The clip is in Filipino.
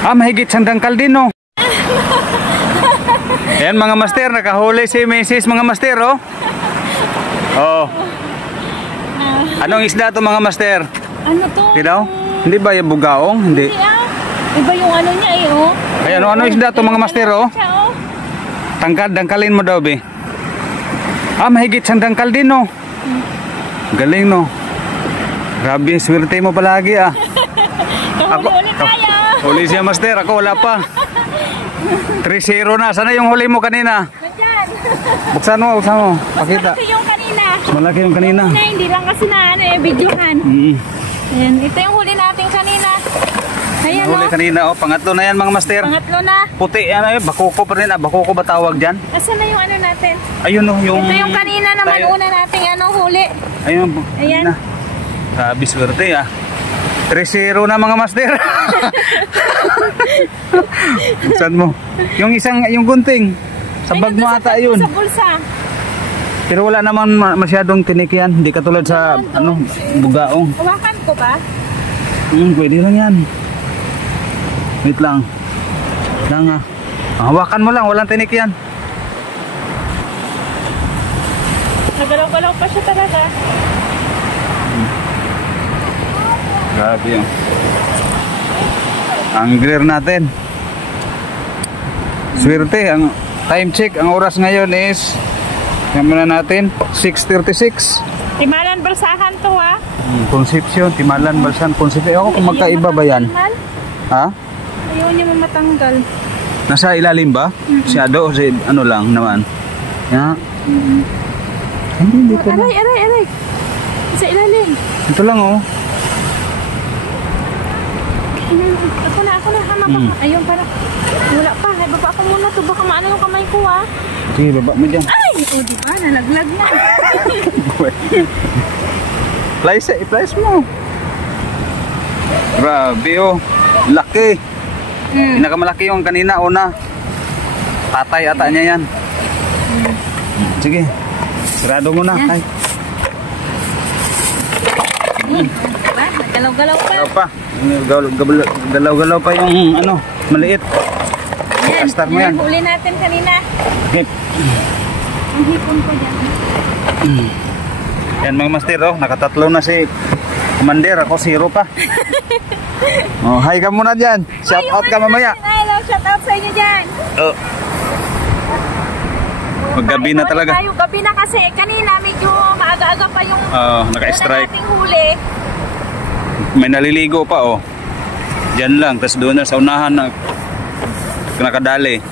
Mahigit siyang dangkal din, no? Ayan mga master, nakahuli si Mrs. mga master, oh. Oh. Anong isda to mga master? Ano to? Tinaw? Hindi ba yung bugaong? Hindi. Iba yung ano niya eh, oh. Ayan, ano isda to mga master, oh? Tangkad, dangkalin mo daw, be. Mahigit siyang dangkal din, no? Galing, no? Grabe, swerte mo palagi, ah. Kahuli-uli tayo. Huli siya, master. Ako wala pa. 3-0 na. Sana yung huli mo kanina? Nandyan. Buksan mo, buksan mo. Pakita. Malaki yung kanina. Malaki yung kanina. Hindi lang kasi na videohan. Ayan, ito yung huli natin kanina. Ayan, huli kanina, oh. Pangatlo na yan mga master. Pangatlo na. Puti, ano yun? Bakoko pa rin. Bakoko ba tawag dyan? Asan na yung ano natin? Ayun, oh. Ito yung kanina naman una nating huli. Ayun. Ayan. Grabe, swerte, ah. 3-0 na mga master. Saan mo? Yung yung gunting. Sa bag mo ata yun. Sa bulsa. Pero wala naman masyadong tinik yan. Hindi katulad sa bugaong. Hawakan ko ba? Pwede lang yan. Wait lang. Hawakan mo lang. Walang tinik yan. Nagalaw-galaw pa siya talaga. Grabe yun. Angler natin. Swerte. Ang time check. Ang oras ngayon is muna natin 6:36. Timalan Balsahan to, ha? Concepcion, Timalan Balsahan, Concepcion. Ako kung magkaiba ba yan? Ha? Ayaw niya mamatanggal. Nasa ilalim ba? Shadow o si ano lang naman? Ya. Hindi ko na. Aray. Sa ilalim. Ito lang, oh. Ako na, ayun para. Wala pa, baba ko muna to. Baka maano yung kamay ko, ha? Sige, baba mo dyan. Ay! O, diba? Nalaglag na. Place mo. Grabe, oh. Laki. Pinakamalaki yung kanina, una. Tatay ata niya yan. Sige. Sarado mo na. Ay. Diba? Nagalaw-galaw pa. Galaw-galaw pa yung ano, maliit. Kastar mo yan. Huli natin kanina. Okay. Ang hipon ko dyan. Yan mga master, oh. Nakatatlo na si Commander. Ako 0 pa. Oh, hi ka muna dyan. Shout out ka mamaya. Hello, shout out sa inyo dyan. Oh. Maggabi na talaga. Gabi na kasi. Kanina medyo maaga-aga pa yung naka-strike. nating huli. May naliligo pa, oh. Diyan lang. Tapos doon na sa unahan na nakadali.